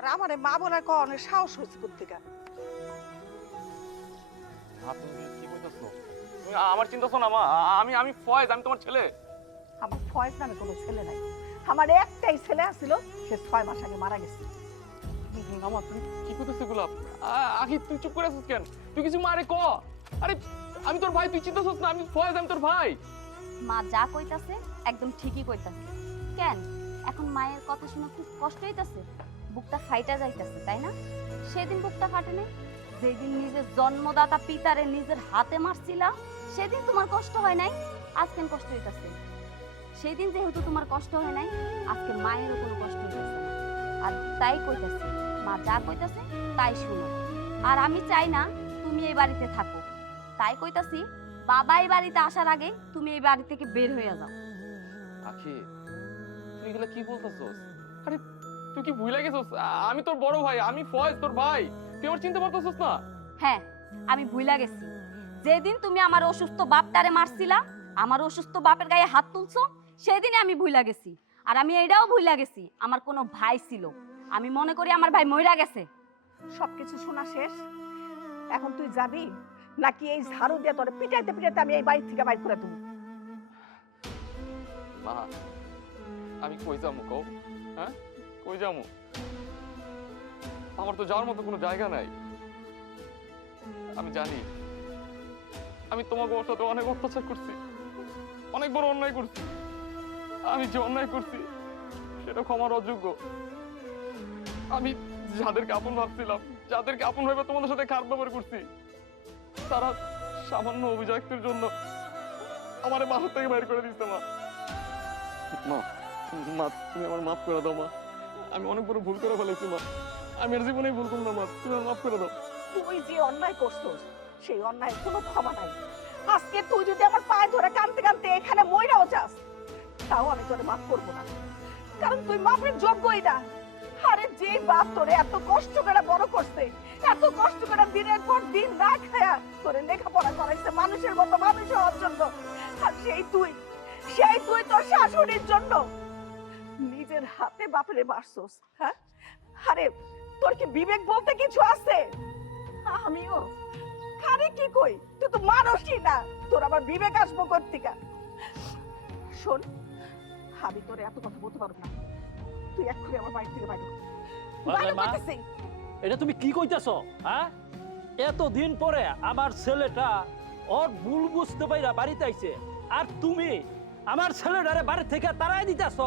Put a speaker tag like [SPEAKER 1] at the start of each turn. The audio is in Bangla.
[SPEAKER 1] আর আমার মা বলার কনের সাহস হয়েছে কোথেকে
[SPEAKER 2] মা তুমি কি তুমি আমার চিন্তা শোনা মা? আমি আমি ফয়েজ আমি তোমার ছেলে।
[SPEAKER 1] আমার ফয়েজ নামে কোনো ছেলে নাই। আমার একটাই ছেলে আছিল সে ছয় মাস আগে মারা গেছে।
[SPEAKER 2] মা তুমি কি কইতাছো গোলাপ আখি তুই চুপ করে আছিস কেন? তুই কিছু মারে ক? আরে আমি তোর ভাই তুই চিন্তা না আমি ফয়েজ আমি তোর ভাই।
[SPEAKER 3] মা যা কইতাছে একদম ঠিকই কইতাছে। কেন? এখন মায়ের কথা শুনে খুব কষ্ট হইতাছে। বুকটা ফাইটা যাইতাছে, তাই না? সেদিন বুকটা ফাটে নাই। যেদিন নিজের জন্মদাতা পিতারে নিজের হাতে মারছিলা, সেদিন তোমার কষ্ট হয় নাই আজকে কষ্ট হইতাছে। সেদিন যেহেতু তোমার কষ্ট হয় নাই আজকে মায়েরও কোনো কষ্ট হইতাছে না। আর তাই কইতাছে, মা যা কইতাছে তাই শুনো। আর আমি চাই না তুমি এই বাড়িতে থাকো। তাই কইতাছি, বাবা এই বাড়িতে আসার আগে তুমি এই বাড়ি থেকে বের হয়ে যাও।
[SPEAKER 2] আখি তুই এগুলা কি বলতাছস? আরে তুই কি ভুলে গেছস? আমি তোর বড় ভাই আমি ফয়েজ তোর ভাই। তুই আমার চিনতে পারতাছস না?
[SPEAKER 3] হ্যাঁ আমি ভুলা গেছি। যেদিন তুমি আমার অসুস্থ বাপটারে মারছিলা আমার অসুস্থ বাপের গায়ে হাত তুলছো সেদিনই আমি ভুলা গেছি। আর আমি এটাও ভুলা গেছি আমার কোনো ভাই ছিল। আমি মনে করি আমার ভাই মইরা গেছে।
[SPEAKER 1] সবকিছু শোনা শেষ। এখন তুই যাবি? নাকি এই ঝাড়ু দিয়ে তোরে পিটাইতে পিটাইতে আমি এই বাড়ি থেকে বাইর করে দেবো?
[SPEAKER 2] মা আমি কই যাব কও? হ্যাঁ? কই যাব? আমার তো যাওয়ার মতো কোনো জায়গা নাই। আমি জানি। আমি তোমাকে ওর সাথে অনেক অত্যাচার করছি। অনেক বড় অন্যায় করছি। আমি যে অন্যায় করছি, সেটা ক্ষমার অযোগ্য। আমি যাদেরকে আপন ভাবছিলাম, যাদেরকে আপন ভাবে তোমাদের সাথে খারাপ ব্যবহার করছি, তারা সামান্য অভিযোগের জন্য আমার বাসা থেকে বাইর করে দিচ্ছে মা, তুমি আমার মাফ করে দাও মা। আমি অনেক বড় ভুল করে ফেলেছি, মা। আমি আর জীবনেই ভুল করলাম, মা। তুমি মাফ করে দাও।
[SPEAKER 1] তুই যে অন্যায় করছস, সেই অন্যায় কোনো ক্ষমা নাই। আজকে তুই যদি আমার পায়ে ধরে কানতে কানতে এখানে মইরাও যাস, তাও আমি তোরে মাফ করব না। কারণ তুই মাফের যোগ্যই না। আরে যে বাপ তোরে এত কষ্ট করে বড় করছে, এত কষ্ট করে দিনের পর দিন না খায়া তোরে লেখাপড়া করাইছে মানুষের মতো মানুষ হওয়ার জন্য। আর সেই তুই সেই তুই তোর শাশুড়ির জন্য নিজের হাতে বাপরে মারছস হ্যাঁ? আরে তোর কি বিবেক বলতে কিছু আছে? আমিও। কারে কি কই? তুই তো মানুষই না। তোর আবার বিবেক আসব কোথেকে শোন আমি তোরে এত কথা বলতে পারব না। তুই এক্ষুনি আমার বাড়ি থেকে বাইরে বাইরে? করতেছি
[SPEAKER 4] এটা তুমি কি কইতেছ হ্যাঁ? এতদিন পরে আমার ছেলেটা ওর ভুল বুঝতে পাইরা বাড়িতে আইছে। আর তুমি আমার ছেলেটারে বাড়ি থেকে তাড়াই দিতেছ।